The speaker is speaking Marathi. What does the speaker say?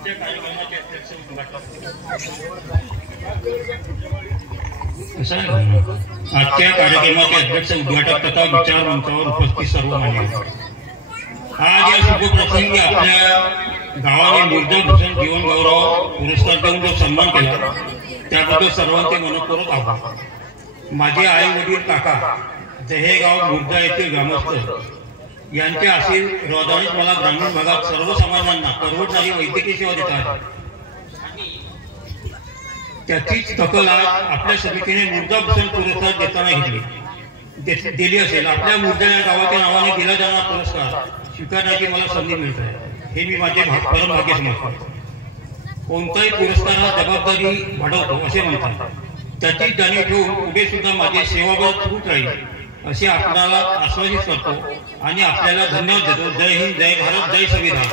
आजच्या कार्यक्रमाचे अध्यक्ष उद्घाटक तथा विचार मंचावर उपस्थित सर्व मान्यवर, आज या शुभप्रसंगी आपल्या गावाने मूर्जा भूषण जीवन गौरव पुरस्कार देऊन जो सन्मान केला त्याबद्दल सर्वांचे मनपूर्वक आभार। माझे आई वडील काका जहेगाव मूर्जा येथील ग्रामस्थ यांच्या आशीर्वादानेच मला ग्रामीण भागात सर्वसामान्यांना परवडणारी वैद्यकीय सेवा देतात। त्याचीच दखल आज आपल्या समितीने मूर्जा भूषण पुरस्कार देताना दिली असेल। आपल्या मूर्जा या गावाच्या नावाने दिला जाणारा पुरस्कार स्वीकारण्याची मला संधी मिळत आहे, हे मी माझे परम भाग्य समजतो। कोणताही पुरस्कार हा जबाबदारी वाढवतो असे म्हणतात, त्याची जाणीव ठेवून पुढे सुद्धा माझे सेवाभाव सुरूच राहील असे आपल्याला आश्वासित करतो आणि आपल्याला धन्यवाद देतो। जय हिंद, जय भारत, जय संविधान।